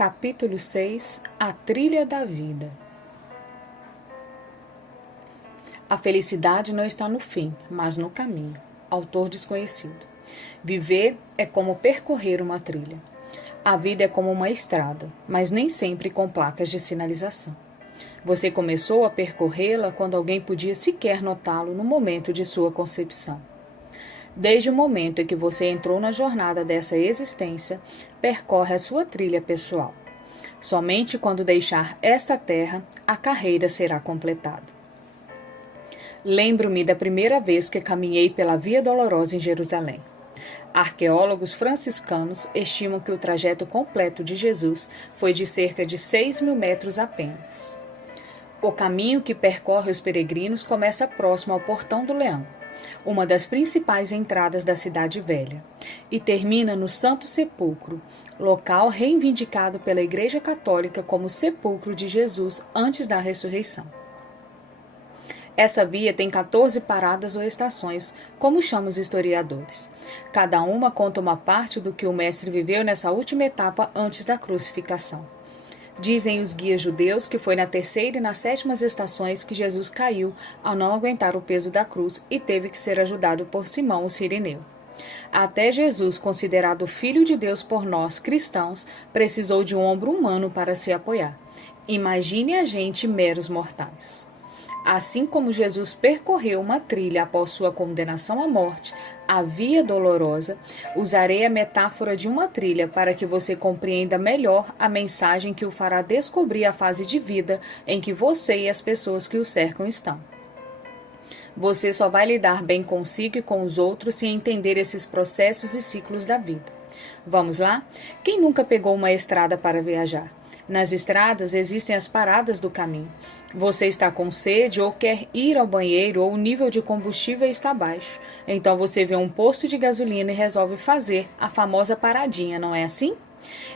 Capítulo 6 – A Trilha da Vida. A felicidade não está no fim, mas no caminho. Autor desconhecido. Viver é como percorrer uma trilha. A vida é como uma estrada, mas nem sempre com placas de sinalização. Você começou a percorrê-la quando alguém podia sequer notá-lo no momento de sua concepção. Desde o momento em que você entrou na jornada dessa existência, percorre a sua trilha pessoal. Somente quando deixar esta terra, a carreira será completada. Lembro-me da primeira vez que caminhei pela Via Dolorosa em Jerusalém. Arqueólogos franciscanos estimam que o trajeto completo de Jesus foi de cerca de 6.000 metros apenas. O caminho que percorre os peregrinos começa próximo ao Portão do Leão, uma das principais entradas da Cidade Velha, e termina no Santo Sepulcro, local reivindicado pela Igreja Católica como o sepulcro de Jesus antes da ressurreição. Essa via tem 14 paradas ou estações, como chamam os historiadores. Cada uma conta uma parte do que o Mestre viveu nessa última etapa antes da crucificação. Dizem os guias judeus que foi na terceira e na sétima estações que Jesus caiu ao não aguentar o peso da cruz e teve que ser ajudado por Simão, o cireneu. Até Jesus, considerado Filho de Deus por nós, cristãos, precisou de um ombro humano para se apoiar. Imagine a gente, meros mortais. Assim como Jesus percorreu uma trilha após sua condenação à morte, a Via Dolorosa, usarei a metáfora de uma trilha para que você compreenda melhor a mensagem que o fará descobrir a fase de vida em que você e as pessoas que o cercam estão. Você só vai lidar bem consigo e com os outros se entender esses processos e ciclos da vida. Vamos lá? Quem nunca pegou uma estrada para viajar? Nas estradas existem as paradas do caminho. Você está com sede ou quer ir ao banheiro ou o nível de combustível está baixo. Então você vê um posto de gasolina e resolve fazer a famosa paradinha, não é assim?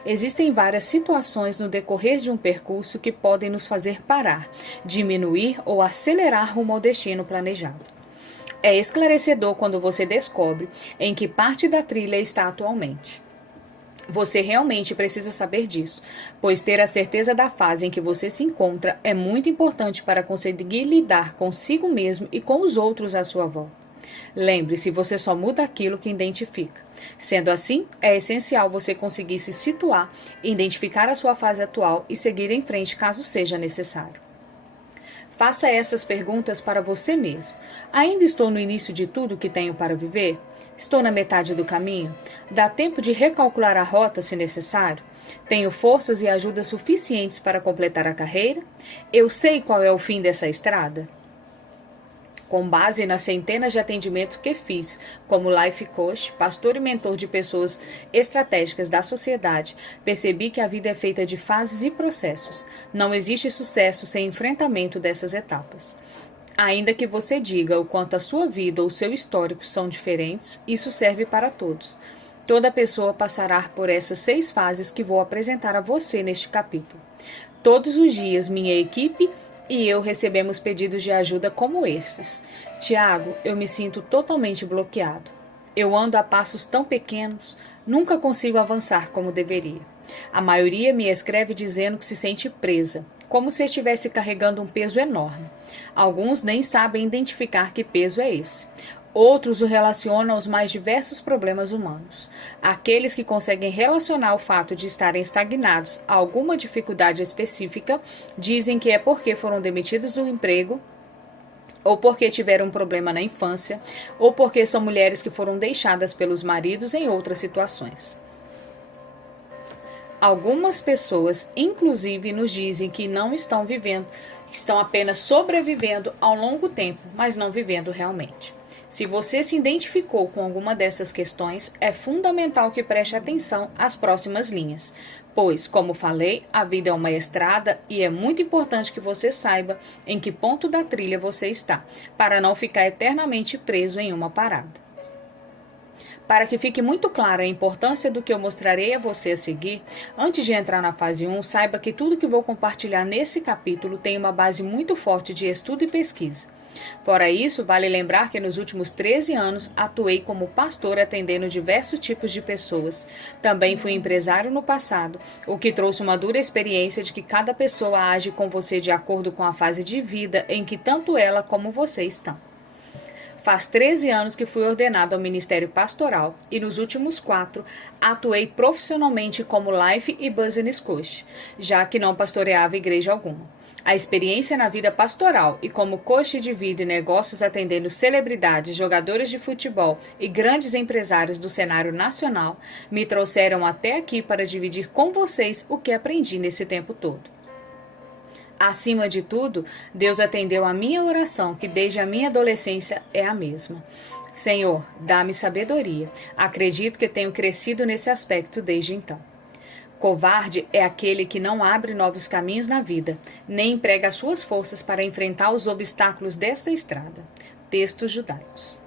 Existem várias situações no decorrer de um percurso que podem nos fazer parar, diminuir ou acelerar rumo ao destino planejado. É esclarecedor quando você descobre em que parte da trilha está atualmente. Você realmente precisa saber disso, pois ter a certeza da fase em que você se encontra é muito importante para conseguir lidar consigo mesmo e com os outros à sua volta. Lembre-se, você só muda aquilo que identifica. Sendo assim, é essencial você conseguir se situar, identificar a sua fase atual e seguir em frente caso seja necessário. Faça estas perguntas para você mesmo. Ainda estou no início de tudo que tenho para viver? Estou na metade do caminho? Dá tempo de recalcular a rota se necessário? Tenho forças e ajuda suficientes para completar a carreira? Eu sei qual é o fim dessa estrada? Com base nas centenas de atendimentos que fiz, como life coach, pastor e mentor de pessoas estratégicas da sociedade, percebi que a vida é feita de fases e processos. Não existe sucesso sem enfrentamento dessas etapas. Ainda que você diga o quanto a sua vida ou seu histórico são diferentes, isso serve para todos. Toda pessoa passará por essas 6 fases que vou apresentar a você neste capítulo. Todos os dias, minha equipe e eu recebemos pedidos de ajuda como estes. Tiago, eu me sinto totalmente bloqueado. Eu ando a passos tão pequenos, nunca consigo avançar como deveria. A maioria me escreve dizendo que se sente presa, como se estivesse carregando um peso enorme. Alguns nem sabem identificar que peso é esse. Outros o relacionam aos mais diversos problemas humanos. Aqueles que conseguem relacionar o fato de estarem estagnados a alguma dificuldade específica dizem que é porque foram demitidos do emprego, ou porque tiveram um problema na infância, ou porque são mulheres que foram deixadas pelos maridos em outras situações. Algumas pessoas, inclusive, nos dizem que não estão vivendo, estão apenas sobrevivendo ao longo tempo, mas não vivendo realmente. Se você se identificou com alguma dessas questões, é fundamental que preste atenção às próximas linhas, pois, como falei, a vida é uma estrada e é muito importante que você saiba em que ponto da trilha você está, para não ficar eternamente preso em uma parada. Para que fique muito clara a importância do que eu mostrarei a você a seguir, antes de entrar na fase 1, saiba que tudo que vou compartilhar nesse capítulo tem uma base muito forte de estudo e pesquisa. Fora isso, vale lembrar que nos últimos 13 anos atuei como pastor atendendo diversos tipos de pessoas. Também fui empresário no passado, o que trouxe uma dura experiência de que cada pessoa age com você de acordo com a fase de vida em que tanto ela como você estão. Faz 13 anos que fui ordenado ao Ministério Pastoral e nos últimos 4 atuei profissionalmente como Life e Business Coach, já que não pastoreava igreja alguma. A experiência na vida pastoral e como coach de vida e negócios atendendo celebridades, jogadores de futebol e grandes empresários do cenário nacional me trouxeram até aqui para dividir com vocês o que aprendi nesse tempo todo. Acima de tudo, Deus atendeu a minha oração, que desde a minha adolescência é a mesma. Senhor, dá-me sabedoria. Acredito que tenho crescido nesse aspecto desde então. Covarde é aquele que não abre novos caminhos na vida, nem emprega as suas forças para enfrentar os obstáculos desta estrada. Textos judaicos.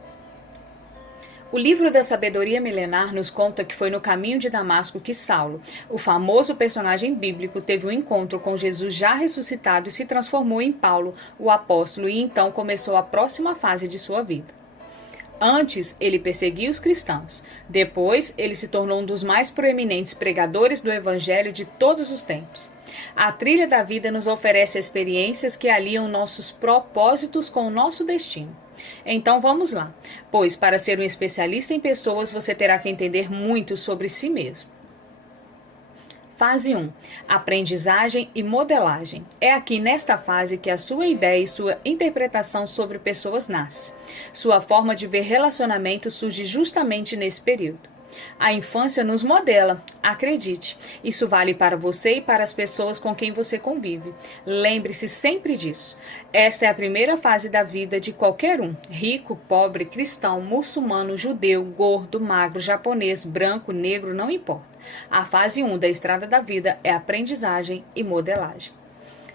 O livro da sabedoria milenar nos conta que foi no caminho de Damasco que Saulo, o famoso personagem bíblico, teve um encontro com Jesus já ressuscitado e se transformou em Paulo, o apóstolo, e então começou a próxima fase de sua vida. Antes, ele perseguia os cristãos. Depois, ele se tornou um dos mais proeminentes pregadores do evangelho de todos os tempos. A trilha da vida nos oferece experiências que aliam nossos propósitos com o nosso destino. Então vamos lá, pois para ser um especialista em pessoas você terá que entender muito sobre si mesmo. Fase 1. Aprendizagem e modelagem. É aqui nesta fase que a sua ideia e sua interpretação sobre pessoas nasce. Sua forma de ver relacionamento surge justamente nesse período. A infância nos modela, acredite. Isso vale para você e para as pessoas com quem você convive. Lembre-se sempre disso. Esta é a primeira fase da vida de qualquer um. Rico, pobre, cristão, muçulmano, judeu, gordo, magro, japonês, branco, negro, não importa. A fase 1 da estrada da vida é aprendizagem e modelagem.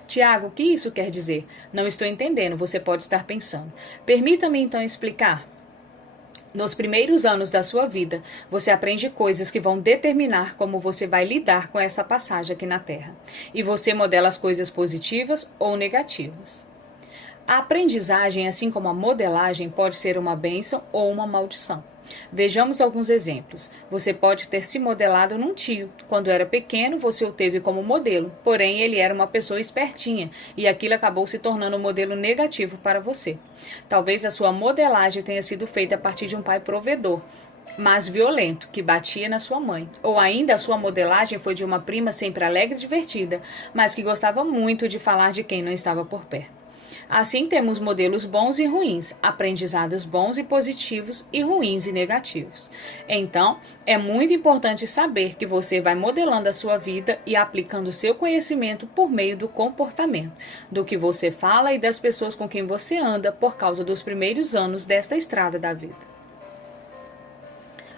Tiago, o que isso quer dizer? Não estou entendendo, você pode estar pensando. Permita-me então explicar. Nos primeiros anos da sua vida, você aprende coisas que vão determinar como você vai lidar com essa passagem aqui na Terra. E você modela as coisas positivas ou negativas. A aprendizagem, assim como a modelagem, pode ser uma bênção ou uma maldição. Vejamos alguns exemplos. Você pode ter se modelado num tio. Quando era pequeno, você o teve como modelo, porém ele era uma pessoa espertinha e aquilo acabou se tornando um modelo negativo para você. Talvez a sua modelagem tenha sido feita a partir de um pai provedor, mas violento, que batia na sua mãe. Ou ainda a sua modelagem foi de uma prima sempre alegre e divertida, mas que gostava muito de falar de quem não estava por perto. Assim temos modelos bons e ruins, aprendizados bons e positivos e ruins e negativos. Então, é muito importante saber que você vai modelando a sua vida e aplicando o seu conhecimento por meio do comportamento, do que você fala e das pessoas com quem você anda por causa dos primeiros anos desta estrada da vida.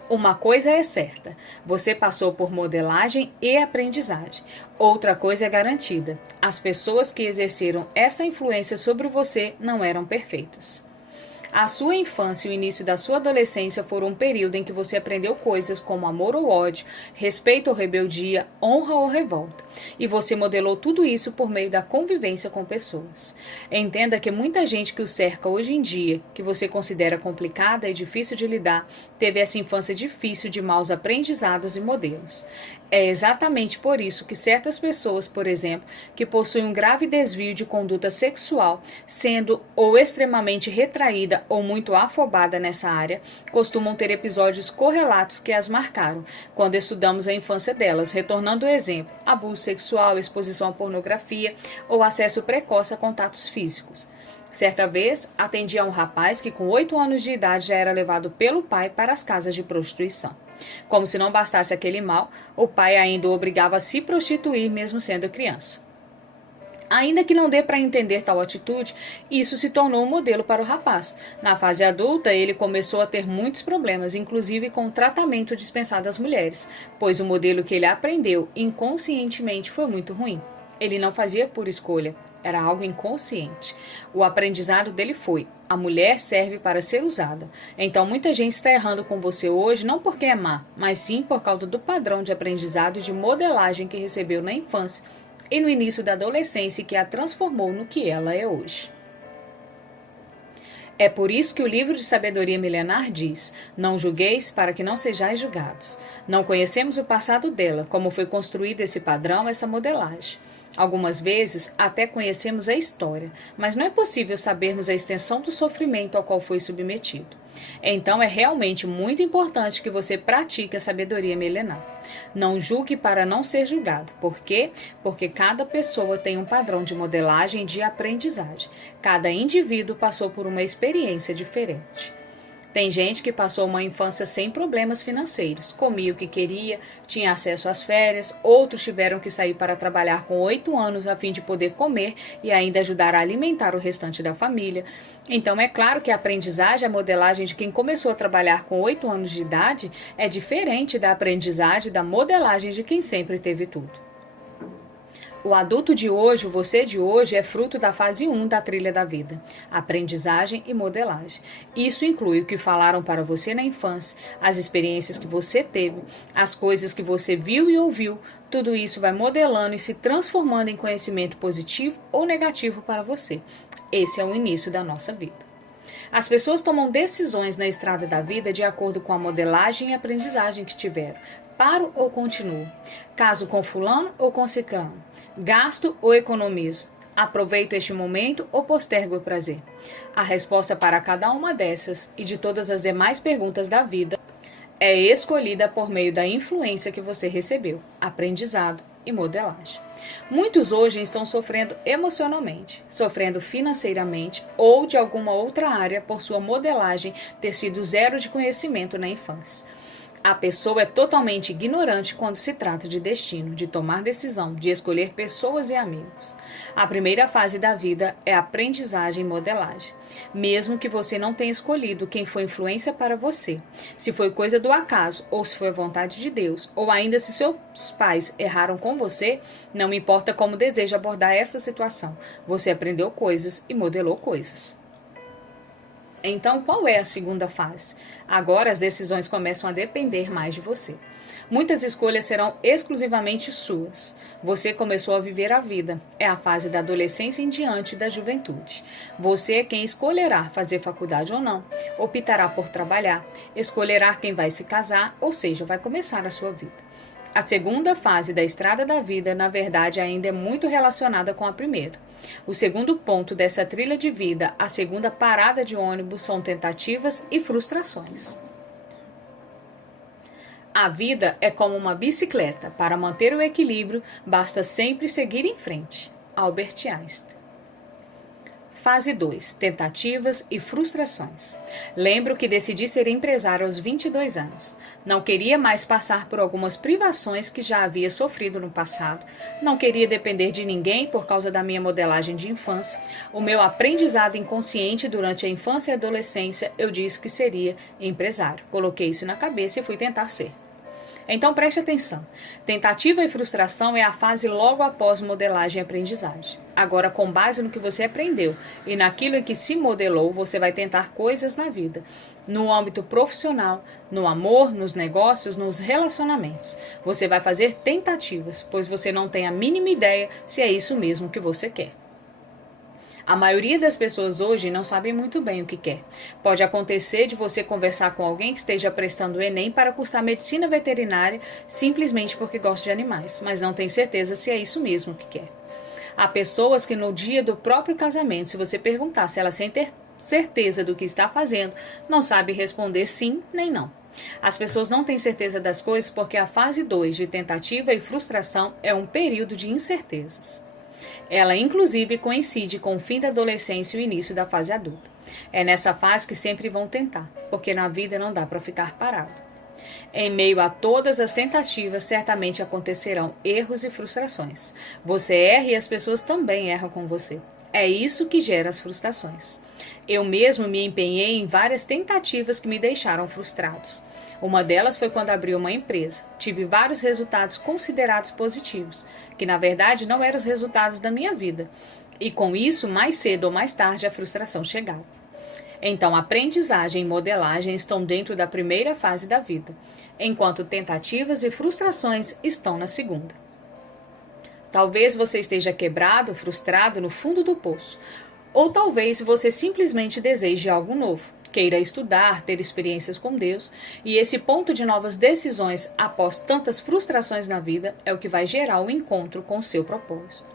Uma coisa é certa, você passou por modelagem e aprendizagem. Outra coisa é garantida, as pessoas que exerceram essa influência sobre você não eram perfeitas. A sua infância e o início da sua adolescência foram um período em que você aprendeu coisas como amor ou ódio, respeito ou rebeldia, honra ou revolta. E você modelou tudo isso por meio da convivência com pessoas. Entenda que muita gente que o cerca hoje em dia, que você considera complicada e difícil de lidar, teve essa infância difícil de maus aprendizados e modelos. É exatamente por isso que certas pessoas, por exemplo, que possuem um grave desvio de conduta sexual, sendo ou extremamente retraída ou muito afobada nessa área, costumam ter episódios correlatos que as marcaram, quando estudamos a infância delas, retornando o exemplo, abuso sexual, exposição à pornografia ou acesso precoce a contatos físicos. Certa vez, atendi a um rapaz que com 8 anos de idade já era levado pelo pai para as casas de prostituição. Como se não bastasse aquele mal, o pai ainda o obrigava a se prostituir mesmo sendo criança. Ainda que não dê para entender tal atitude, isso se tornou um modelo para o rapaz. Na fase adulta, ele começou a ter muitos problemas, inclusive com o tratamento dispensado às mulheres, pois o modelo que ele aprendeu inconscientemente foi muito ruim. Ele não fazia por escolha, era algo inconsciente. O aprendizado dele foi: a mulher serve para ser usada. Então muita gente está errando com você hoje, não porque é má, mas sim por causa do padrão de aprendizado e de modelagem que recebeu na infância e no início da adolescência, que a transformou no que ela é hoje. É por isso que o livro de sabedoria milenar diz: não julgueis para que não sejais julgados. Não conhecemos o passado dela, como foi construído esse padrão, essa modelagem. Algumas vezes até conhecemos a história, mas não é possível sabermos a extensão do sofrimento ao qual foi submetido. Então é realmente muito importante que você pratique a sabedoria milenar. Não julgue para não ser julgado. Por quê? Porque cada pessoa tem um padrão de modelagem e de aprendizagem. Cada indivíduo passou por uma experiência diferente. Tem gente que passou uma infância sem problemas financeiros, comia o que queria, tinha acesso às férias, outros tiveram que sair para trabalhar com 8 anos a fim de poder comer e ainda ajudar a alimentar o restante da família. Então é claro que a aprendizagem, a modelagem de quem começou a trabalhar com 8 anos de idade é diferente da aprendizagem, da modelagem de quem sempre teve tudo. O adulto de hoje, você de hoje, é fruto da fase 1 da trilha da vida, aprendizagem e modelagem. Isso inclui o que falaram para você na infância, as experiências que você teve, as coisas que você viu e ouviu. Tudo isso vai modelando e se transformando em conhecimento positivo ou negativo para você. Esse é o início da nossa vida. As pessoas tomam decisões na estrada da vida de acordo com a modelagem e aprendizagem que tiveram. Paro ou continuo? Caso com fulano ou com ciclano? Gasto ou economizo? Aproveito este momento ou postergo o prazer? A resposta para cada uma dessas e de todas as demais perguntas da vida é escolhida por meio da influência que você recebeu, aprendizado e modelagem. Muitos hoje estão sofrendo emocionalmente, sofrendo financeiramente ou de alguma outra área por sua modelagem ter sido zero de conhecimento na infância. A pessoa é totalmente ignorante quando se trata de destino, de tomar decisão, de escolher pessoas e amigos. A primeira fase da vida é aprendizagem e modelagem. Mesmo que você não tenha escolhido quem foi influência para você, se foi coisa do acaso ou se foi vontade de Deus, ou ainda se seus pais erraram com você, não importa como deseja abordar essa situação. Você aprendeu coisas e modelou coisas. Então, qual é a segunda fase? Agora as decisões começam a depender mais de você. Muitas escolhas serão exclusivamente suas. Você começou a viver a vida. É a fase da adolescência em diante da juventude. Você é quem escolherá fazer faculdade ou não, optará por trabalhar, escolherá quem vai se casar, ou seja, vai começar a sua vida. A segunda fase da estrada da vida, na verdade, ainda é muito relacionada com a primeira. O segundo ponto dessa trilha de vida, a segunda parada de ônibus, são tentativas e frustrações. A vida é como uma bicicleta. Para manter o equilíbrio, basta sempre seguir em frente. Albert Einstein. Fase 2. Tentativas e frustrações. Lembro que decidi ser empresário aos 22 anos. Não queria mais passar por algumas privações que já havia sofrido no passado. Não queria depender de ninguém por causa da minha modelagem de infância. O meu aprendizado inconsciente durante a infância e adolescência, eu disse que seria empresário. Coloquei isso na cabeça e fui tentar ser. Então preste atenção. Tentativa e frustração é a fase logo após modelagem e aprendizagem. Agora, com base no que você aprendeu e naquilo em que se modelou, você vai tentar coisas na vida. No âmbito profissional, no amor, nos negócios, nos relacionamentos. Você vai fazer tentativas, pois você não tem a mínima ideia se é isso mesmo que você quer. A maioria das pessoas hoje não sabem muito bem o que quer. Pode acontecer de você conversar com alguém que esteja prestando o Enem para cursar medicina veterinária simplesmente porque gosta de animais, mas não tem certeza se é isso mesmo que quer. Há pessoas que no dia do próprio casamento, se você perguntar se ela sem ter certeza do que está fazendo, não sabe responder sim nem não. As pessoas não têm certeza das coisas porque a fase 2 de tentativa e frustração é um período de incertezas. Ela, inclusive, coincide com o fim da adolescência e o início da fase adulta. É nessa fase que sempre vão tentar, porque na vida não dá para ficar parado. Em meio a todas as tentativas, certamente acontecerão erros e frustrações. Você erra e as pessoas também erram com você. É isso que gera as frustrações. Eu mesmo me empenhei em várias tentativas que me deixaram frustrados. Uma delas foi quando abri uma empresa. Tive vários resultados considerados positivos, que na verdade não eram os resultados da minha vida. E com isso, mais cedo ou mais tarde, a frustração chegava. Então, aprendizagem e modelagem estão dentro da primeira fase da vida, enquanto tentativas e frustrações estão na segunda. Talvez você esteja quebrado, frustrado no fundo do poço. Ou talvez você simplesmente deseje algo novo, queira estudar, ter experiências com Deus, e esse ponto de novas decisões após tantas frustrações na vida é o que vai gerar o encontro com o seu propósito.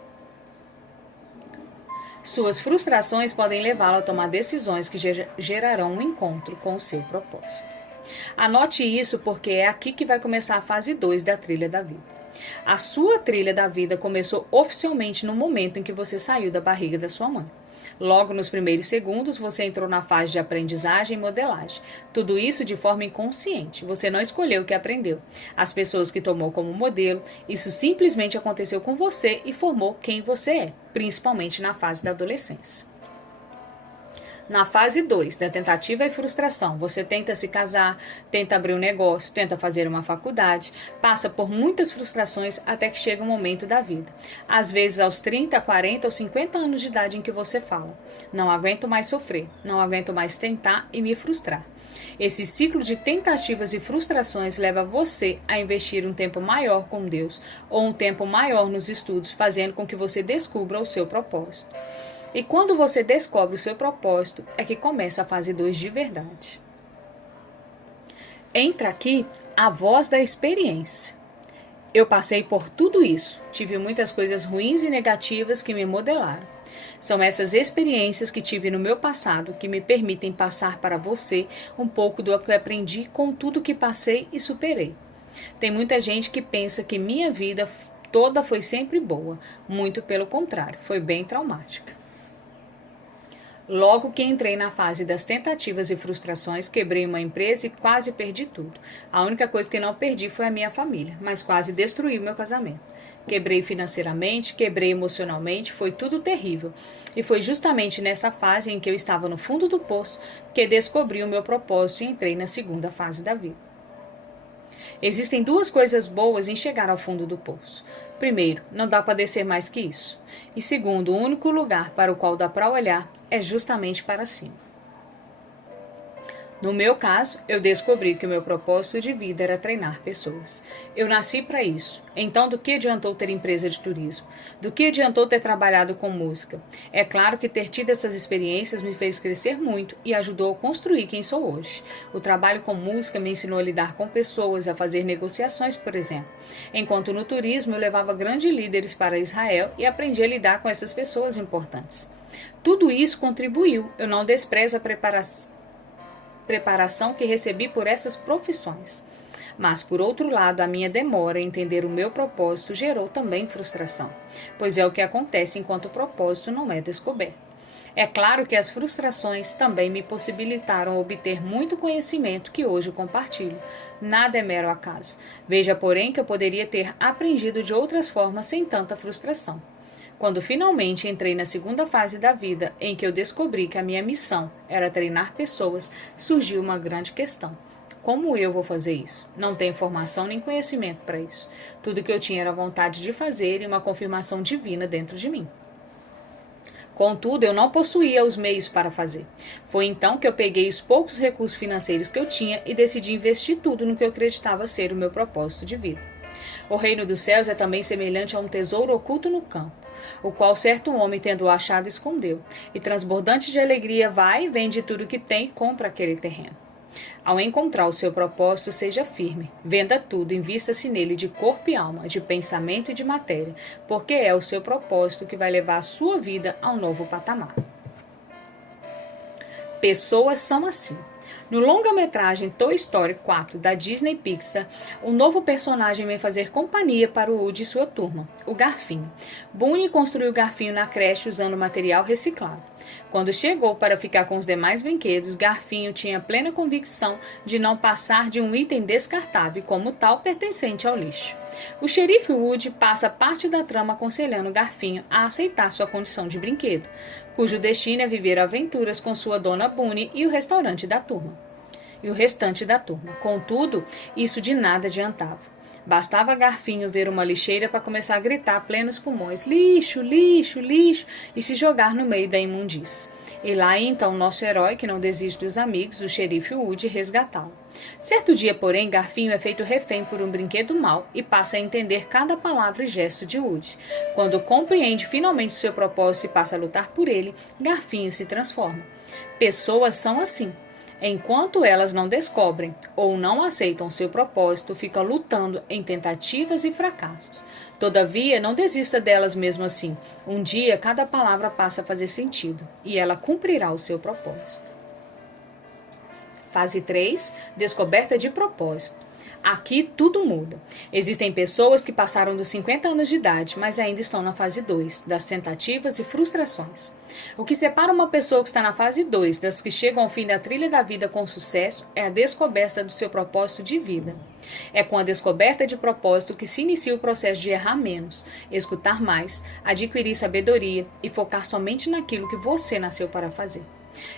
Suas frustrações podem levá-lo a tomar decisões que gerarão um encontro com o seu propósito. Anote isso porque é aqui que vai começar a fase 2 da trilha da vida. A sua trilha da vida começou oficialmente no momento em que você saiu da barriga da sua mãe. Logo nos primeiros segundos, você entrou na fase de aprendizagem e modelagem. Tudo isso de forma inconsciente. Você não escolheu o que aprendeu. As pessoas que tomou como modelo, isso simplesmente aconteceu com você e formou quem você é, principalmente na fase da adolescência. Na fase 2, da tentativa e frustração, você tenta se casar, tenta abrir um negócio, tenta fazer uma faculdade, passa por muitas frustrações até que chega um momento da vida. Às vezes aos 30, 40 ou 50 anos de idade em que você fala: não aguento mais sofrer, não aguento mais tentar e me frustrar. Esse ciclo de tentativas e frustrações leva você a investir um tempo maior com Deus ou um tempo maior nos estudos, fazendo com que você descubra o seu propósito. E quando você descobre o seu propósito, é que começa a fase 2 de verdade. Entra aqui a voz da experiência. Eu passei por tudo isso, tive muitas coisas ruins e negativas que me modelaram. São essas experiências que tive no meu passado que me permitem passar para você um pouco do que aprendi com tudo que passei e superei. Tem muita gente que pensa que minha vida toda foi sempre boa, muito pelo contrário, foi bem traumática. Logo que entrei na fase das tentativas e frustrações, quebrei uma empresa e quase perdi tudo. A única coisa que não perdi foi a minha família, mas quase destruí o meu casamento. Quebrei financeiramente, quebrei emocionalmente, foi tudo terrível. E foi justamente nessa fase em que eu estava no fundo do poço que descobri o meu propósito e entrei na segunda fase da vida. Existem duas coisas boas em chegar ao fundo do poço. Primeiro, não dá para descer mais que isso. E segundo, o único lugar para o qual dá para olhar é justamente para cima. No meu caso, eu descobri que o meu propósito de vida era treinar pessoas. Eu nasci para isso. Então, do que adiantou ter empresa de turismo? Do que adiantou ter trabalhado com música? É claro que ter tido essas experiências me fez crescer muito e ajudou a construir quem sou hoje. O trabalho com música me ensinou a lidar com pessoas, a fazer negociações, por exemplo. Enquanto no turismo, eu levava grandes líderes para Israel e aprendi a lidar com essas pessoas importantes. Tudo isso contribuiu. Eu não desprezo a preparação que recebi por essas profissões. Mas, por outro lado, a minha demora em entender o meu propósito gerou também frustração, pois é o que acontece enquanto o propósito não é descoberto. É claro que as frustrações também me possibilitaram obter muito conhecimento que hoje compartilho. Nada é mero acaso. Veja, porém, que eu poderia ter aprendido de outras formas sem tanta frustração. Quando finalmente entrei na segunda fase da vida, em que eu descobri que a minha missão era treinar pessoas, surgiu uma grande questão. Como eu vou fazer isso? Não tenho formação nem conhecimento para isso. Tudo que eu tinha era vontade de fazer e uma confirmação divina dentro de mim. Contudo, eu não possuía os meios para fazer. Foi então que eu peguei os poucos recursos financeiros que eu tinha e decidi investir tudo no que eu acreditava ser o meu propósito de vida. O reino dos céus é também semelhante a um tesouro oculto no campo, o qual certo homem, tendo achado, escondeu, e transbordante de alegria vai, vende tudo que tem e compra aquele terreno. Ao encontrar o seu propósito, seja firme, venda tudo, invista-se nele de corpo e alma, de pensamento e de matéria, porque é o seu propósito que vai levar a sua vida a um novo patamar. Pessoas são assim. No longa-metragem Toy Story 4 da Disney Pixar, um novo personagem vem fazer companhia para o Woody e sua turma, o Garfinho. Boone construiu o Garfinho na creche usando material reciclado. Quando chegou para ficar com os demais brinquedos, Garfinho tinha plena convicção de não passar de um item descartável, como tal pertencente ao lixo. O xerife Woody passa parte da trama aconselhando Garfinho a aceitar sua condição de brinquedo, cujo destino é viver aventuras com sua dona Boone e o restante da turma. Contudo, isso de nada adiantava. Bastava Garfinho ver uma lixeira para começar a gritar a plenos pulmões: lixo, lixo, lixo, e se jogar no meio da imundície. E lá ia então nosso herói, que não desiste dos amigos, o xerife Woody, resgatá-lo. Certo dia, porém, Garfinho é feito refém por um brinquedo mau e passa a entender cada palavra e gesto de Woody. Quando compreende finalmente seu propósito e passa a lutar por ele, Garfinho se transforma. Pessoas são assim. Enquanto elas não descobrem ou não aceitam seu propósito, ficam lutando em tentativas e fracassos. Todavia, não desista delas mesmo assim. Um dia, cada palavra passa a fazer sentido e ela cumprirá o seu propósito. Fase 3. Descoberta de propósito. Aqui tudo muda. Existem pessoas que passaram dos 50 anos de idade, mas ainda estão na fase 2, das tentativas e frustrações. O que separa uma pessoa que está na fase 2 das que chegam ao fim da trilha da vida com sucesso é a descoberta do seu propósito de vida. É com a descoberta de propósito que se inicia o processo de errar menos, escutar mais, adquirir sabedoria e focar somente naquilo que você nasceu para fazer.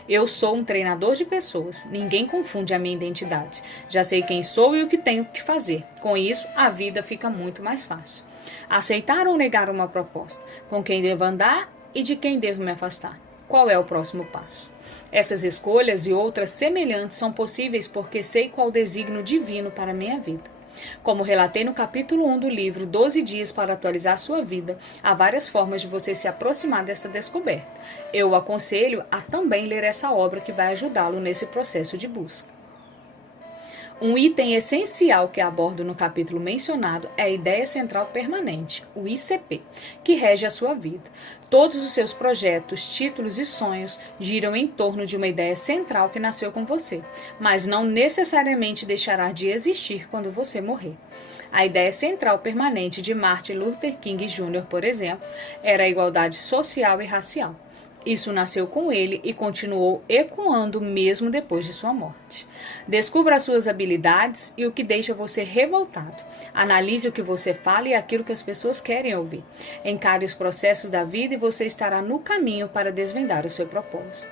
Eu sou um treinador de pessoas. Ninguém confunde a minha identidade. Já sei quem sou e o que tenho que fazer. Com isso, a vida fica muito mais fácil. Aceitar ou negar uma proposta? Com quem devo andar e de quem devo me afastar? Qual é o próximo passo? Essas escolhas e outras semelhantes são possíveis porque sei qual o desígnio divino para a minha vida. Como relatei no capítulo 1 do livro 12 Dias para Atualizar Sua Vida, há várias formas de você se aproximar desta descoberta. Eu o aconselho a também ler essa obra que vai ajudá-lo nesse processo de busca. Um item essencial que abordo no capítulo mencionado é a ideia central permanente, o ICP, que rege a sua vida. Todos os seus projetos, títulos e sonhos giram em torno de uma ideia central que nasceu com você, mas não necessariamente deixará de existir quando você morrer. A ideia central permanente de Martin Luther King Jr., por exemplo, era a igualdade social e racial. Isso nasceu com ele e continuou ecoando mesmo depois de sua morte. Descubra as suas habilidades e o que deixa você revoltado. Analise o que você fala e aquilo que as pessoas querem ouvir. Encare os processos da vida e você estará no caminho para desvendar o seu propósito.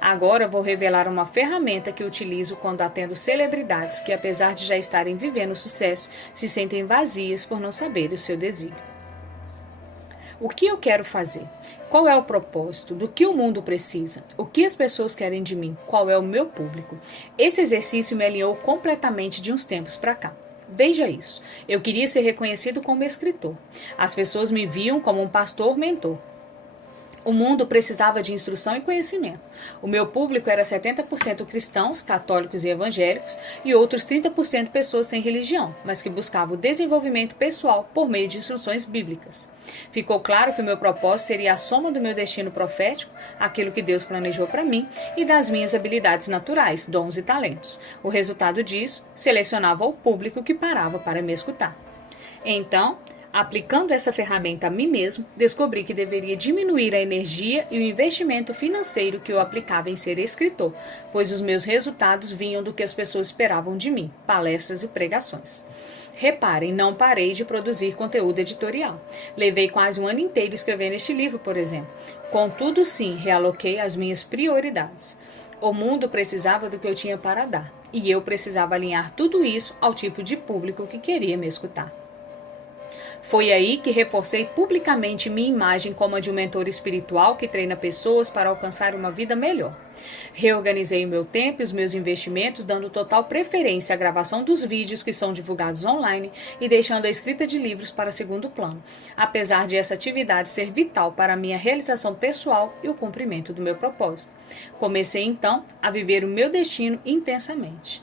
Agora vou revelar uma ferramenta que utilizo quando atendo celebridades que, apesar de já estarem vivendo sucesso, se sentem vazias por não saber o seu desígnio. O que eu quero fazer? Qual é o propósito? Do que o mundo precisa? O que as pessoas querem de mim? Qual é o meu público? Esse exercício me alinhou completamente de uns tempos para cá. Veja isso. Eu queria ser reconhecido como escritor. As pessoas me viam como um pastor mentor. O mundo precisava de instrução e conhecimento. O meu público era 70% cristãos, católicos e evangélicos, e outros 30% pessoas sem religião, mas que buscavam o desenvolvimento pessoal por meio de instruções bíblicas. Ficou claro que o meu propósito seria a soma do meu destino profético, aquilo que Deus planejou para mim, e das minhas habilidades naturais, dons e talentos. O resultado disso, selecionava o público que parava para me escutar. Então, aplicando essa ferramenta a mim mesmo, descobri que deveria diminuir a energia e o investimento financeiro que eu aplicava em ser escritor, pois os meus resultados vinham do que as pessoas esperavam de mim, palestras e pregações. Reparem, não parei de produzir conteúdo editorial. Levei quase um ano inteiro escrevendo este livro, por exemplo. Contudo, sim, realoquei as minhas prioridades. O mundo precisava do que eu tinha para dar, e eu precisava alinhar tudo isso ao tipo de público que queria me escutar. Foi aí que reforcei publicamente minha imagem como a de um mentor espiritual que treina pessoas para alcançar uma vida melhor. Reorganizei o meu tempo e os meus investimentos, dando total preferência à gravação dos vídeos que são divulgados online e deixando a escrita de livros para segundo plano, apesar de essa atividade ser vital para a minha realização pessoal e o cumprimento do meu propósito. Comecei então a viver o meu destino intensamente.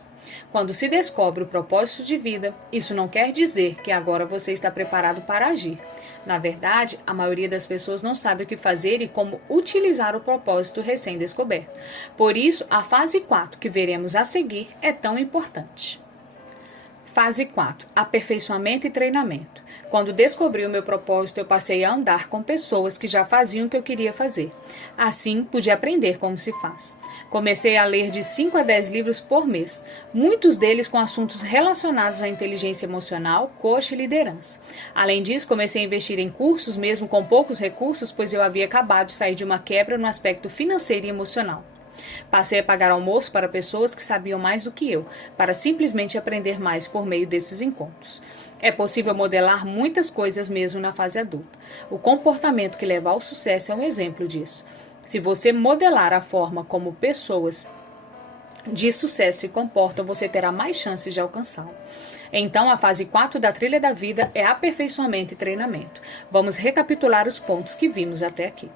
Quando se descobre o propósito de vida, isso não quer dizer que agora você está preparado para agir. Na verdade, a maioria das pessoas não sabe o que fazer e como utilizar o propósito recém-descoberto. Por isso, a fase 4 que veremos a seguir é tão importante. Fase 4. Aperfeiçoamento e treinamento. Quando descobri o meu propósito, eu passei a andar com pessoas que já faziam o que eu queria fazer. Assim, pude aprender como se faz. Comecei a ler de 5 a 10 livros por mês, muitos deles com assuntos relacionados à inteligência emocional, coach e liderança. Além disso, comecei a investir em cursos, mesmo com poucos recursos, pois eu havia acabado de sair de uma quebra no aspecto financeiro e emocional. Passei a pagar almoço para pessoas que sabiam mais do que eu, para simplesmente aprender mais por meio desses encontros. É possível modelar muitas coisas mesmo na fase adulta. O comportamento que leva ao sucesso é um exemplo disso. Se você modelar a forma como pessoas de sucesso se comportam, você terá mais chances de alcançá-lo. Então, a fase 4 da trilha da vida é aperfeiçoamento e treinamento. Vamos recapitular os pontos que vimos até aqui.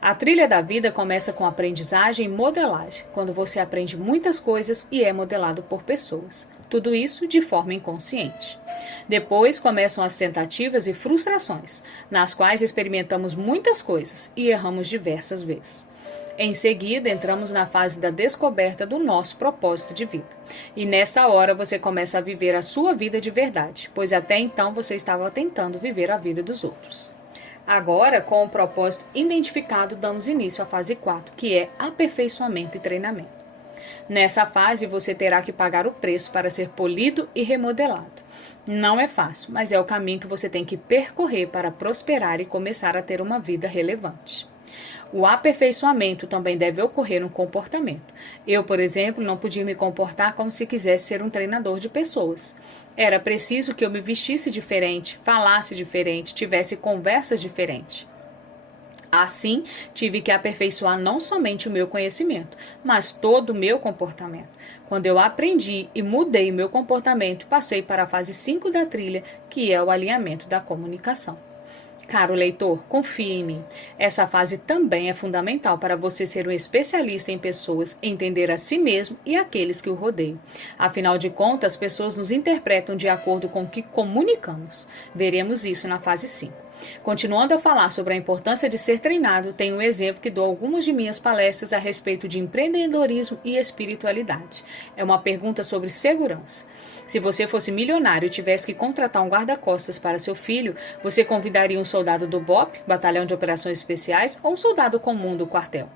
A trilha da vida começa com aprendizagem e modelagem, quando você aprende muitas coisas e é modelado por pessoas. Tudo isso de forma inconsciente. Depois começam as tentativas e frustrações, nas quais experimentamos muitas coisas e erramos diversas vezes. Em seguida, entramos na fase da descoberta do nosso propósito de vida. E nessa hora você começa a viver a sua vida de verdade, pois até então você estava tentando viver a vida dos outros. Agora, com o propósito identificado, damos início à fase 4, que é aperfeiçoamento e treinamento. Nessa fase, você terá que pagar o preço para ser polido e remodelado. Não é fácil, mas é o caminho que você tem que percorrer para prosperar e começar a ter uma vida relevante. O aperfeiçoamento também deve ocorrer no comportamento. Eu, por exemplo, não podia me comportar como se quisesse ser um treinador de pessoas. Era preciso que eu me vestisse diferente, falasse diferente, tivesse conversas diferentes. Assim, tive que aperfeiçoar não somente o meu conhecimento, mas todo o meu comportamento. Quando eu aprendi e mudei o meu comportamento, passei para a fase 5 da trilha, que é o alinhamento da comunicação. Caro leitor, confie em mim. Essa fase também é fundamental para você ser um especialista em pessoas, entender a si mesmo e aqueles que o rodeiam. Afinal de contas, as pessoas nos interpretam de acordo com o que comunicamos. Veremos isso na fase 5. Continuando a falar sobre a importância de ser treinado, tenho um exemplo que dou algumas de minhas palestras a respeito de empreendedorismo e espiritualidade. É uma pergunta sobre segurança. Se você fosse milionário e tivesse que contratar um guarda-costas para seu filho, você convidaria um soldado do BOP, Batalhão de Operações Especiais, ou um soldado comum do quartel?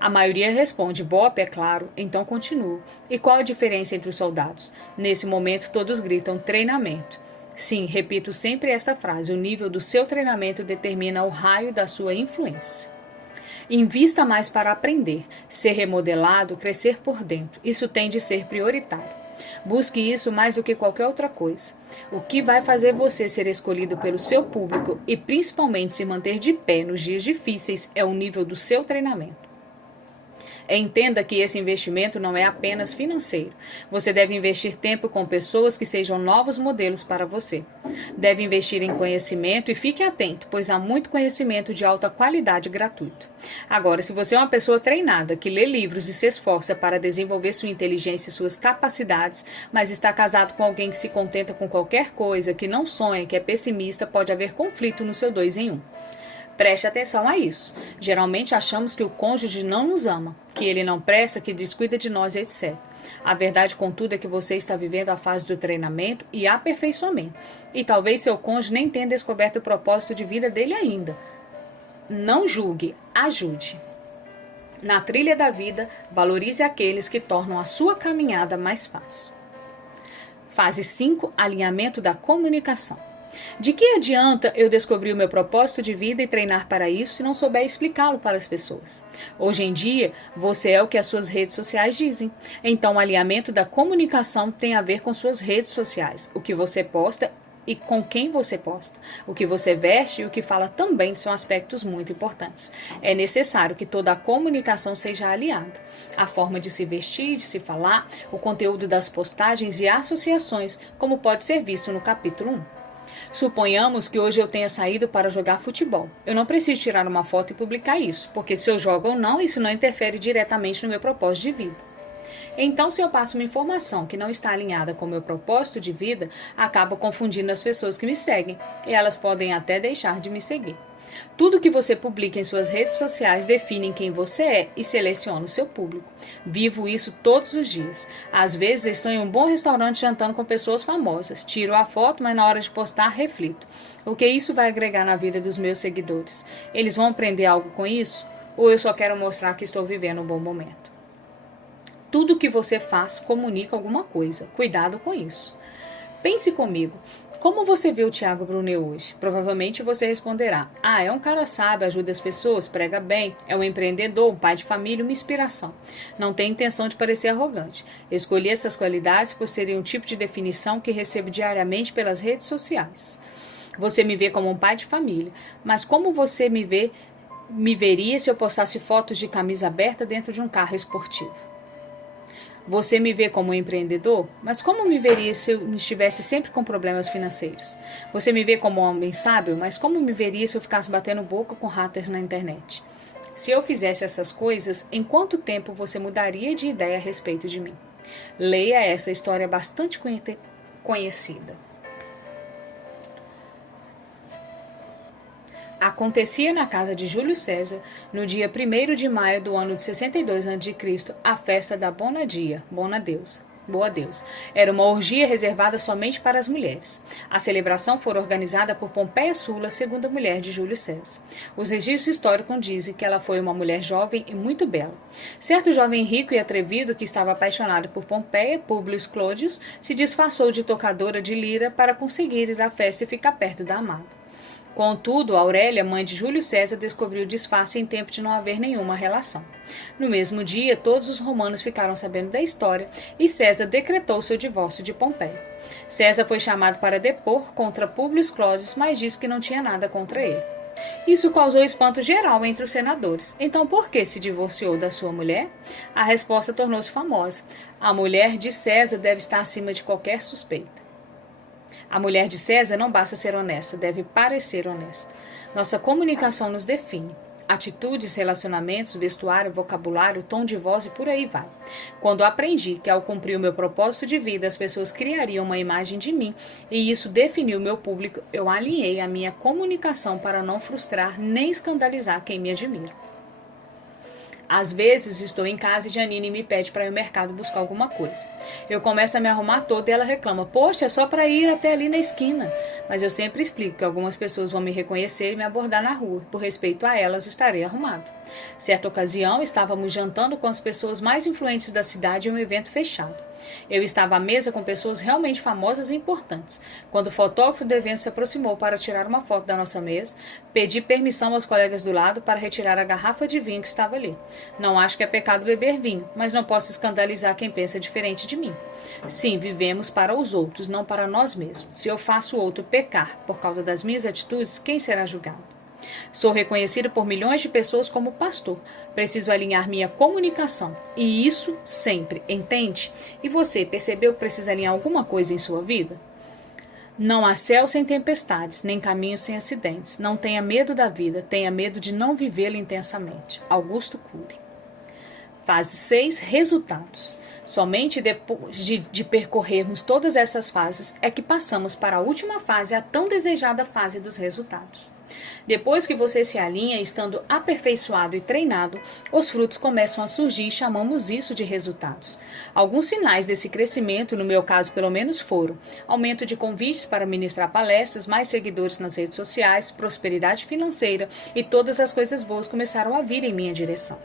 A maioria responde BOP, é claro, então continuo. E qual a diferença entre os soldados? Nesse momento, todos gritam treinamento. Sim, repito sempre esta frase: o nível do seu treinamento determina o raio da sua influência. Invista mais para aprender, ser remodelado, crescer por dentro. Isso tem de ser prioritário. Busque isso mais do que qualquer outra coisa. O que vai fazer você ser escolhido pelo seu público e principalmente se manter de pé nos dias difíceis é o nível do seu treinamento. Entenda que esse investimento não é apenas financeiro. Você deve investir tempo com pessoas que sejam novos modelos para você. Deve investir em conhecimento e fique atento, pois há muito conhecimento de alta qualidade gratuito. Agora, se você é uma pessoa treinada, que lê livros e se esforça para desenvolver sua inteligência e suas capacidades, mas está casado com alguém que se contenta com qualquer coisa, que não sonha, que é pessimista, pode haver conflito no seu 2 em 1. Preste atenção a isso. Geralmente achamos que o cônjuge não nos ama, que ele não presta, que descuida de nós, etc. A verdade, contudo, é que você está vivendo a fase do treinamento e aperfeiçoamento. E talvez seu cônjuge nem tenha descoberto o propósito de vida dele ainda. Não julgue, ajude. Na trilha da vida, valorize aqueles que tornam a sua caminhada mais fácil. Fase 5, alinhamento da comunicação. De que adianta eu descobrir o meu propósito de vida e treinar para isso se não souber explicá-lo para as pessoas? Hoje em dia, você é o que as suas redes sociais dizem. Então, o alinhamento da comunicação tem a ver com suas redes sociais. O que você posta e com quem você posta. O que você veste e o que fala também são aspectos muito importantes. É necessário que toda a comunicação seja alinhada. A forma de se vestir, de se falar, o conteúdo das postagens e associações, como pode ser visto no capítulo 1. Suponhamos que hoje eu tenha saído para jogar futebol. Eu não preciso tirar uma foto e publicar isso, porque se eu jogo ou não, isso não interfere diretamente no meu propósito de vida. Então, se eu passo uma informação que não está alinhada com o meu propósito de vida, acabo confundindo as pessoas que me seguem, e elas podem até deixar de me seguir. Tudo que você publica em suas redes sociais define quem você é e seleciona o seu público. Vivo isso todos os dias. Às vezes estou em um bom restaurante jantando com pessoas famosas. Tiro a foto, mas na hora de postar, reflito. O que isso vai agregar na vida dos meus seguidores? Eles vão aprender algo com isso? Ou eu só quero mostrar que estou vivendo um bom momento? Tudo que você faz comunica alguma coisa. Cuidado com isso. Pense comigo. Como você vê o Tiago Brunet hoje? Provavelmente você responderá: é um cara sábio, ajuda as pessoas, prega bem, é um empreendedor, um pai de família, uma inspiração. Não tem intenção de parecer arrogante. Escolhi essas qualidades por serem um tipo de definição que recebo diariamente pelas redes sociais. Você me vê como um pai de família, mas como você me veria se eu postasse fotos de camisa aberta dentro de um carro esportivo? Você me vê como um empreendedor? Mas como me veria se eu estivesse sempre com problemas financeiros? Você me vê como um homem sábio? Mas como me veria se eu ficasse batendo boca com haters na internet? Se eu fizesse essas coisas, em quanto tempo você mudaria de ideia a respeito de mim? Leia essa história bastante conhecida. Acontecia na casa de Júlio César, no dia 1º de maio do ano de 62 a.C., a festa da Bonadia, Boa Deus. Era uma orgia reservada somente para as mulheres. A celebração foi organizada por Pompeia Sula, segunda mulher de Júlio César. Os registros históricos dizem que ela foi uma mulher jovem e muito bela. Certo jovem rico e atrevido que estava apaixonado por Pompeia, Públio Clódius, se disfarçou de tocadora de lira para conseguir ir à festa e ficar perto da amada. Contudo, Aurélia, mãe de Júlio César, descobriu o disfarce em tempo de não haver nenhuma relação. No mesmo dia, todos os romanos ficaram sabendo da história e César decretou seu divórcio de Pompeia. César foi chamado para depor contra Públio Clódius, mas disse que não tinha nada contra ele. Isso causou espanto geral entre os senadores. Então, por que se divorciou da sua mulher? A resposta tornou-se famosa. A mulher de César deve estar acima de qualquer suspeita. A mulher de César não basta ser honesta, deve parecer honesta. Nossa comunicação nos define. Atitudes, relacionamentos, vestuário, vocabulário, tom de voz e por aí vai. Quando aprendi que ao cumprir o meu propósito de vida as pessoas criariam uma imagem de mim e isso definiu o meu público, eu alinhei a minha comunicação para não frustrar nem escandalizar quem me admira. Às vezes estou em casa e Janine me pede para ir ao mercado buscar alguma coisa. Eu começo a me arrumar toda e ela reclama: poxa, é só para ir até ali na esquina. Mas eu sempre explico que algumas pessoas vão me reconhecer e me abordar na rua. Por respeito a elas, estarei arrumado. Certa ocasião, estávamos jantando com as pessoas mais influentes da cidade em um evento fechado. Eu estava à mesa com pessoas realmente famosas e importantes. Quando o fotógrafo do evento se aproximou para tirar uma foto da nossa mesa, pedi permissão aos colegas do lado para retirar a garrafa de vinho que estava ali. Não acho que é pecado beber vinho, mas não posso escandalizar quem pensa diferente de mim. Sim, vivemos para os outros, não para nós mesmos. Se eu faço o outro pecar por causa das minhas atitudes, quem será julgado? Sou reconhecido por milhões de pessoas como pastor. Preciso alinhar minha comunicação. E isso sempre, entende? E você, percebeu que precisa alinhar alguma coisa em sua vida? Não há céu sem tempestades, nem caminho sem acidentes. Não tenha medo da vida, tenha medo de não vivê-la intensamente. Augusto Cury. Fase 6. Resultados. Somente depois de percorrermos todas essas fases é que passamos para a última fase, a tão desejada fase dos resultados. Depois que você se alinha, estando aperfeiçoado e treinado, os frutos começam a surgir e chamamos isso de resultados. Alguns sinais desse crescimento, no meu caso pelo menos, foram aumento de convites para ministrar palestras, mais seguidores nas redes sociais, prosperidade financeira e todas as coisas boas começaram a vir em minha direção.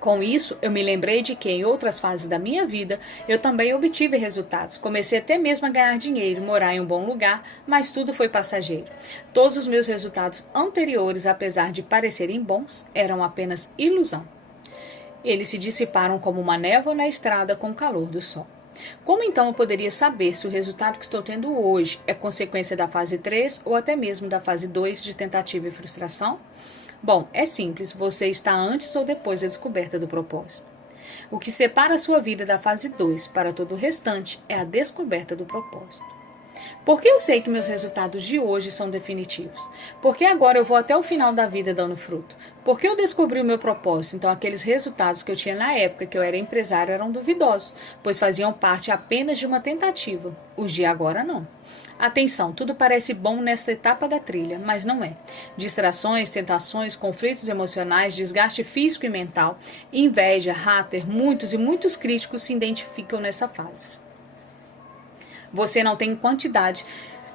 Com isso, eu me lembrei de que em outras fases da minha vida, eu também obtive resultados. Comecei até mesmo a ganhar dinheiro, morar em um bom lugar, mas tudo foi passageiro. Todos os meus resultados anteriores, apesar de parecerem bons, eram apenas ilusão. Eles se dissiparam como uma névoa na estrada com o calor do sol. Como então eu poderia saber se o resultado que estou tendo hoje é consequência da fase 3 ou até mesmo da fase 2 de tentativa e frustração? Bom, é simples, você está antes ou depois da descoberta do propósito. O que separa a sua vida da fase 2 para todo o restante é a descoberta do propósito. Por que eu sei que meus resultados de hoje são definitivos? Porque agora eu vou até o final da vida dando fruto? Porque eu descobri o meu propósito, então aqueles resultados que eu tinha na época que eu era empresário eram duvidosos, pois faziam parte apenas de uma tentativa. Os de agora não. Atenção, tudo parece bom nesta etapa da trilha, mas não é. Distrações, tentações, conflitos emocionais, desgaste físico e mental, inveja, hater, muitos críticos se identificam nessa fase. Você não tem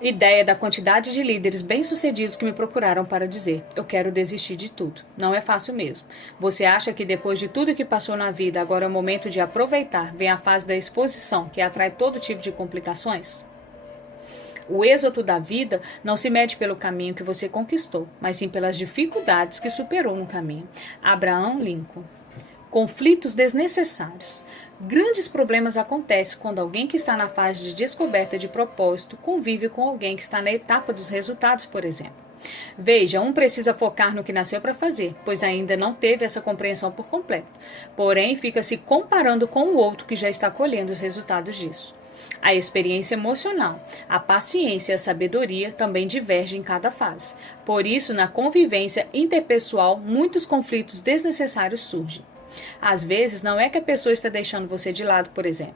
ideia da quantidade de líderes bem-sucedidos que me procuraram para dizer: eu quero desistir de tudo. Não é fácil mesmo. Você acha que depois de tudo que passou na vida, agora é o momento de aproveitar, vem a fase da exposição, que atrai todo tipo de complicações? O êxito da vida não se mede pelo caminho que você conquistou, mas sim pelas dificuldades que superou no caminho. Abraham Lincoln. Conflitos desnecessários. Grandes problemas acontecem quando alguém que está na fase de descoberta de propósito convive com alguém que está na etapa dos resultados, por exemplo. Veja, um precisa focar no que nasceu para fazer, pois ainda não teve essa compreensão por completo. Porém, fica se comparando com o outro que já está colhendo os resultados disso. A experiência emocional, a paciência e a sabedoria também divergem em cada fase. Por isso, na convivência interpessoal, muitos conflitos desnecessários surgem. Às vezes, não é que a pessoa está deixando você de lado, por exemplo.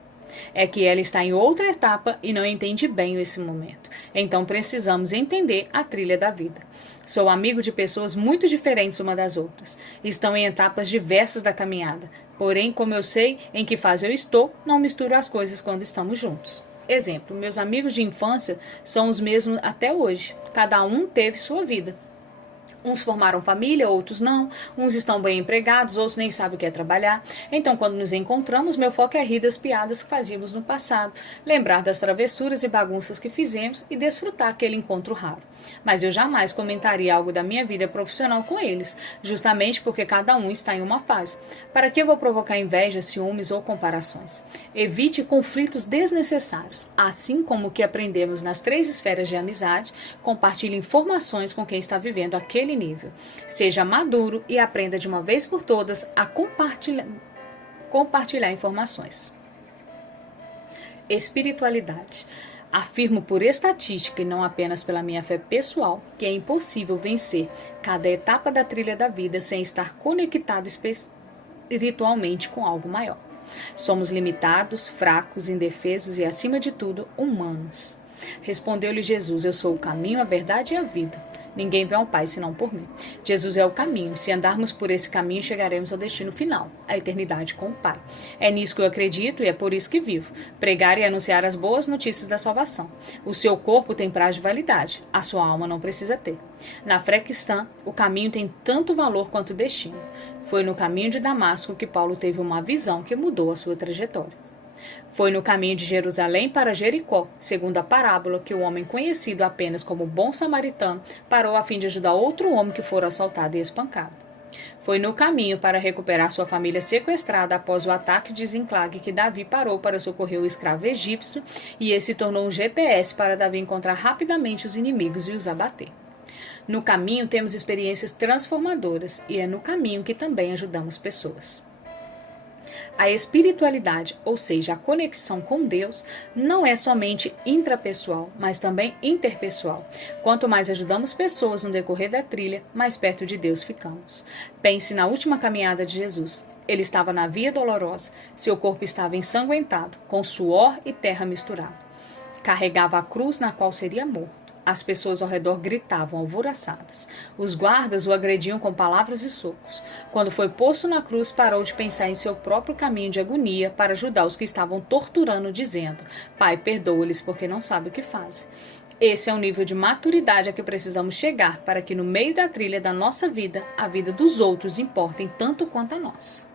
É que ela está em outra etapa e não entende bem esse momento. Então, precisamos entender a trilha da vida. Sou amigo de pessoas muito diferentes uma das outras. Estão em etapas diversas da caminhada. Porém, como eu sei em que fase eu estou, não misturo as coisas quando estamos juntos. Exemplo, meus amigos de infância são os mesmos até hoje. Cada um teve sua vida. Uns formaram família, outros não. Uns estão bem empregados, outros nem sabem o que é trabalhar. Então, quando nos encontramos, meu foco é rir das piadas que fazíamos no passado, lembrar das travessuras e bagunças que fizemos e desfrutar aquele encontro raro. Mas eu jamais comentaria algo da minha vida profissional com eles, justamente porque cada um está em uma fase. Para que eu vou provocar inveja, ciúmes ou comparações? Evite conflitos desnecessários. Assim como o que aprendemos nas 3 esferas de amizade, compartilhe informações com quem está vivendo aquele nível. Seja maduro e aprenda de uma vez por todas a compartilhar informações. Espiritualidade. Afirmo por estatística e não apenas pela minha fé pessoal que é impossível vencer cada etapa da trilha da vida sem estar conectado espiritualmente com algo maior. Somos limitados, fracos, indefesos e, acima de tudo, humanos. Respondeu-lhe Jesus: eu sou o caminho, a verdade e a vida. Ninguém vê ao Pai senão por mim. Jesus é o caminho. Se andarmos por esse caminho, chegaremos ao destino final, a eternidade com o Pai. É nisso que eu acredito e é por isso que vivo. Pregar e anunciar as boas notícias da salvação. O seu corpo tem prazo de validade. A sua alma não precisa ter. Na fé cristã, o caminho tem tanto valor quanto o destino. Foi no caminho de Damasco que Paulo teve uma visão que mudou a sua trajetória. Foi no caminho de Jerusalém para Jericó, segundo a parábola, que o homem conhecido apenas como bom samaritano parou a fim de ajudar outro homem que fora assaltado e espancado. Foi no caminho para recuperar sua família sequestrada após o ataque de Ziclag que Davi parou para socorrer o escravo egípcio e esse tornou um GPS para Davi encontrar rapidamente os inimigos e os abater. No caminho temos experiências transformadoras e é no caminho que também ajudamos pessoas. A espiritualidade, ou seja, a conexão com Deus, não é somente intrapessoal, mas também interpessoal. Quanto mais ajudamos pessoas no decorrer da trilha, mais perto de Deus ficamos. Pense na última caminhada de Jesus. Ele estava na via dolorosa, seu corpo estava ensanguentado, com suor e terra misturado. Carregava a cruz na qual seria morto. As pessoas ao redor gritavam alvoroçadas. Os guardas o agrediam com palavras e socos. Quando foi posto na cruz, parou de pensar em seu próprio caminho de agonia para ajudar os que estavam torturando, dizendo: Pai, perdoa-lhes porque não sabem o que fazem. Esse é o nível de maturidade a que precisamos chegar para que no meio da trilha da nossa vida, a vida dos outros importem tanto quanto a nossa.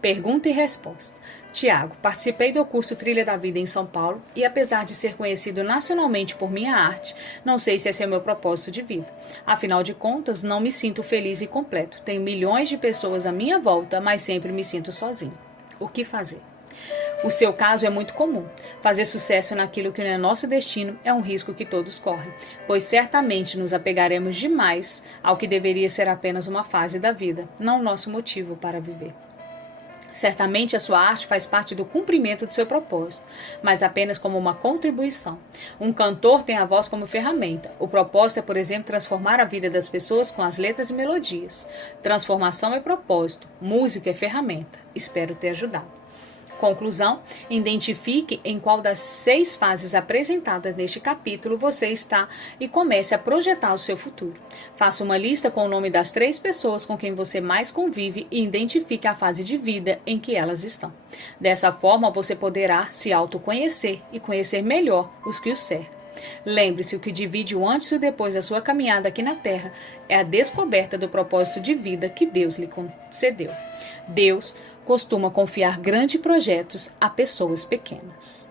Pergunta e resposta. Tiago, participei do curso Trilha da Vida em São Paulo e, apesar de ser conhecido nacionalmente por minha arte, não sei se esse é o meu propósito de vida. Afinal de contas, não me sinto feliz e completo. Tenho milhões de pessoas à minha volta, mas sempre me sinto sozinho. O que fazer? O seu caso é muito comum. Fazer sucesso naquilo que não é nosso destino é um risco que todos correm, pois certamente nos apegaremos demais ao que deveria ser apenas uma fase da vida, não nosso motivo para viver. Certamente a sua arte faz parte do cumprimento do seu propósito, mas apenas como uma contribuição. Um cantor tem a voz como ferramenta. O propósito é, por exemplo, transformar a vida das pessoas com as letras e melodias. Transformação é propósito, música é ferramenta. Espero ter ajudado. Conclusão: identifique em qual das 6 fases apresentadas neste capítulo você está e comece a projetar o seu futuro. Faça uma lista com o nome das 3 pessoas com quem você mais convive e identifique a fase de vida em que elas estão. Dessa forma, você poderá se autoconhecer e conhecer melhor os que o cercam. Lembre-se, o que divide o antes e o depois da sua caminhada aqui na Terra é a descoberta do propósito de vida que Deus lhe concedeu. Deus costuma confiar grandes projetos a pessoas pequenas.